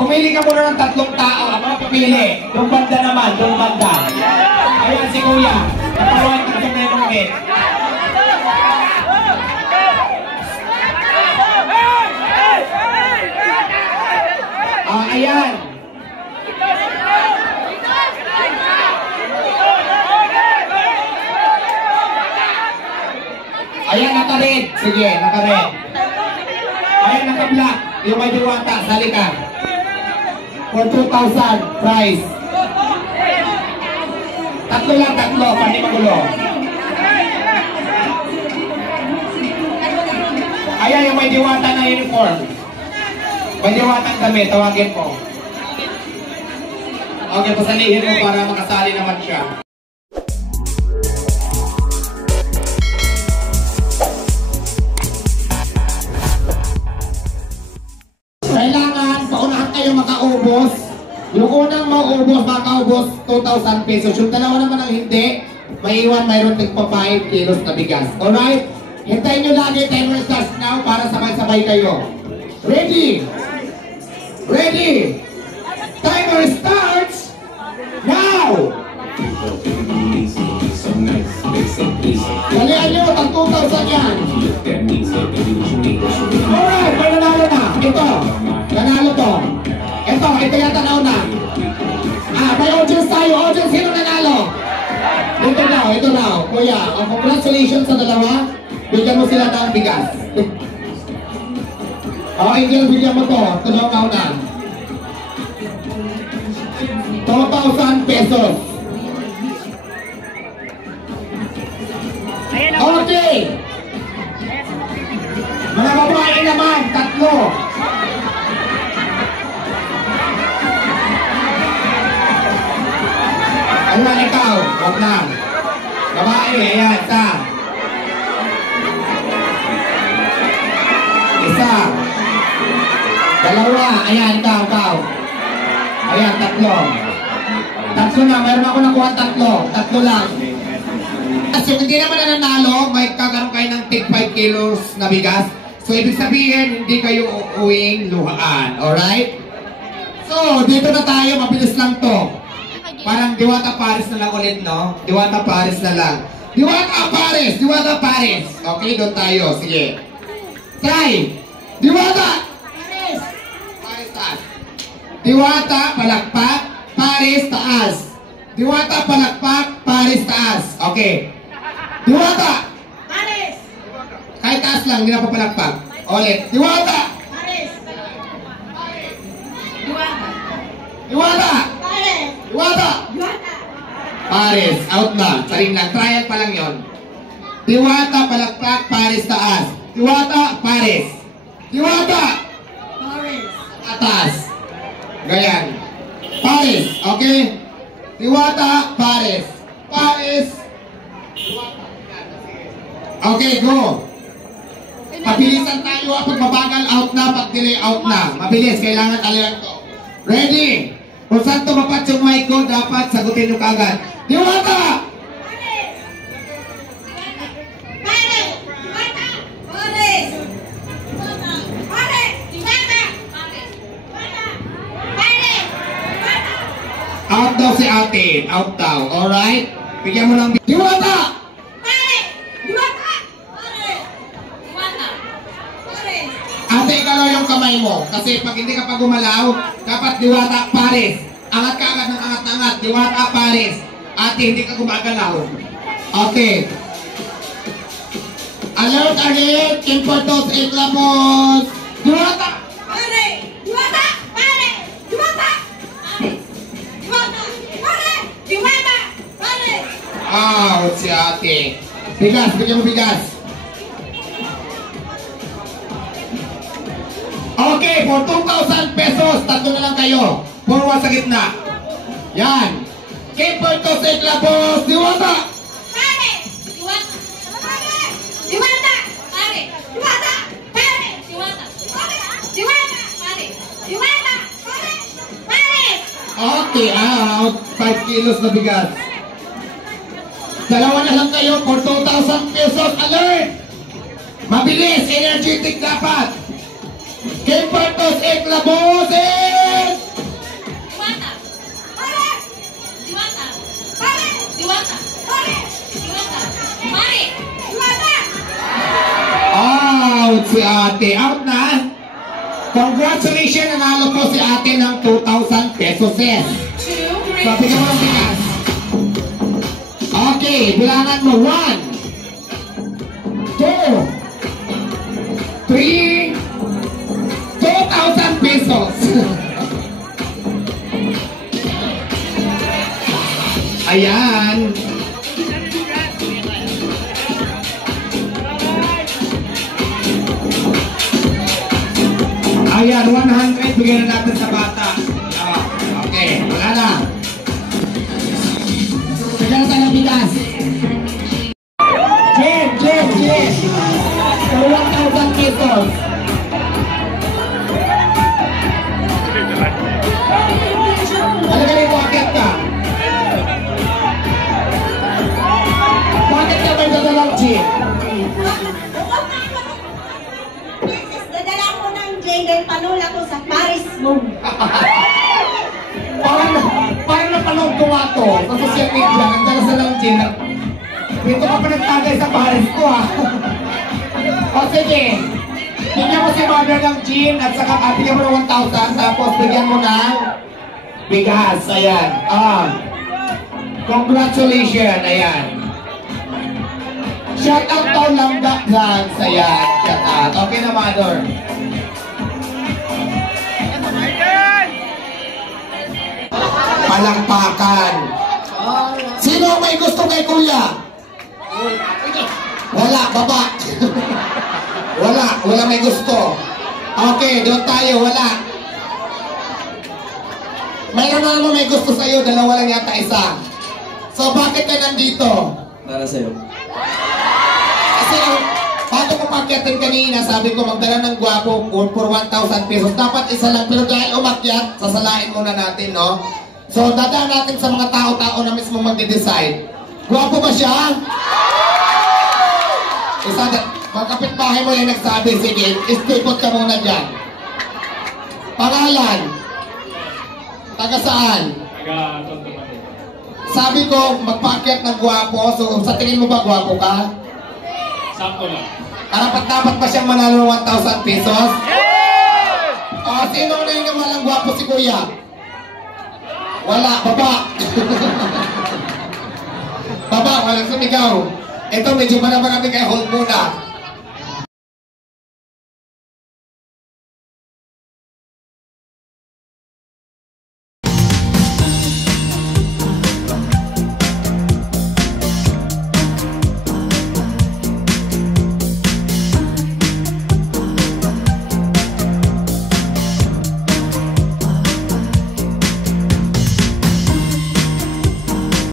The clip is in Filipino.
Pumili ka muna ng 3 tao. Ako na pumili. Yung banda naman, yung banda. Ayan si Kuya. Katawan ka sa memory. Ayan. Ayan, naka-red. Sige, naka-red. Ayan, naka-black. Yung may diwata, sali ka. For 2,000 price. 3 lang, 3. Pandi magulo. Ayan, yung may diwata na uniform. May diwata kami, tawagin mo. Okay, pasalihin mo para makasali naman siya. Kailangan, paunahan kayo makaubos. Yung unang makaubos, 2,000 pesos. Yung dalawa naman ang hindi, may iwan, mayroon tigpa 5 kilos na bigas. Alright? Hintayin nyo lagi, timer starts now para sabay-sabay kayo. Ready? Ready? Timer starts now! Dalihan nyo, tag 2,000 yan. Alright, may nanalo na. Ito, nanalo to. Ito yata nauna. May audience tayo. Audience, sino nanalo? Ito na. Kuya, congratulations sa dalawa. Bigyan mo sila ng bigas. Angel, bigyan mo to. Ito daw nauna. 2,000 pesos. Okay. Mga babae naman, 3. Ayan, ikaw. Huwag lang. Babae, ayan, isa. 2. Ayan, ikaw. Ayan, 3 na. Mayroon ako nakuha 3 lang. Kasi hindi naman na nanalo, may kakaroon kayo ng tig 5 kilos na bigas. So, ibig sabihin, hindi kayo uuwing luhaan. Alright? So, dito na tayo. Mabilis lang to. Parang Diwata Paris na lang ulit, no? Diwata Paris na lang. Diwata Paris. Okay, doon tayo. Sige. Try. Diwata Paris. Taas. Diwata, palakpak, Paris, taas. Diwata, palakpak, Paris, taas. Okay. Diwata Paris. Kahit taas lang, hindi na pa palakpak. Ulit. Diwata Paris. Diwata Paris, out na. Saring lang. Trial pa lang yun. Diwata, palakpak, Paris, taas. Diwata, Paris. Diwata Paris. Atas. Ganyan. Paris, okay? Diwata, Paris. Okay, go. Pabilisan tayo. Pag mabagal, out na. Pag delay, out na. Mabilis. Kailangan alert ko. Ready? Kung saan tumapat yung mic ko, dapat sagutin nyo kaagad. Diwata! Out daw si ate. Out daw. Alright? Bigyan mo ng... Diwata! Ate, ikalaw yung kamay mo. Kasi pag hindi ka pa gumalaw, dapat Diwata Paris. Angat ka agad ng angat. Diwata Paris. Ate, hindi ka gumagalaw. Okay. Alert again. Importos Eklamos. Diwata! Paris! Diwata! Paris! Diwata! Paris! Diwata! Paris! Out si ate. Bigas, bigyan mo bigas. Okay, for 2,000 pesos, 3 na lang kayo. Forward sa gitna. Yan. Importos Eklamos. Diwata! Paris! Diwata! Paris! Diwata! Paris! Diwata! Paris! Diwata! Diwata! Paris! Diwata! Paris! Paris! Okay, out. 5 kilos na bigas. 2 na lang kayo for 2,000 pesos. Alert! Mabilis, energetic dapat. Importos Eklamos. Okay, out na. Congratulations, nanalo po si ate ng 2,000 pesos. So, bigyan mo ng bigas. Okay, bilangan mo. 1, 2, 3, 2,000 pesos. Ayan. Ayan, 100 bigyan na natin sa bata. Oh, okay, wala na. Bigyan na tayo ng bigas. Jen. So, 1,000 pesos. Halika rin, bakit ka? Bakit ka may dadalang Jen? Dahil panula ko sa Paris mo. Parang napanood ko nga to sa social media. Nagdala sa lang Jen. Dito ka pa nagtagay sa Paris ko ah. O sige. Bigyan mo si mother ng Jen at saka bigyan mo ng 1,000 tapos bigyan mo ng bigas. Ayan. Congratulations. Ayan. Shout out to Lambda Vlogs. Ayan. Shout out. Okay na mother. Palakpakan. Sino may gusto kay kuya? Wala, baba. Wala may gusto. Okay, doon tayo, wala. Mayroon na naman may gusto sa'yo, dalawa lang yata isa. So bakit ka nandito? Para sa'yo. Kasi bago ko pagkatin kanina, sabi ko magdala ng gwapo for 1,000 pesos. Dapat isa lang, pero dahil umakyat, sasalain muna natin, no? So, dadaan natin sa mga tao-tao na mismo magde-decide. Gwapo ba siya? Isa, mga kapitbahay mo yung nagsabi, sige, istipot ka muna dyan. Pangalan? Taga saan? Taga Tondo Mate. Sabi ko, magpaakyat ng gwapo. So, sa tingin mo ba gwapo ka? Sakto lang. Dapat ba siyang manalo ng 1,000 pesos? Yes! Sino na yung walang gwapo si kuya? Wala, baba. Baba, walang sumigaw. Ito, medyo marami kaya hold muna.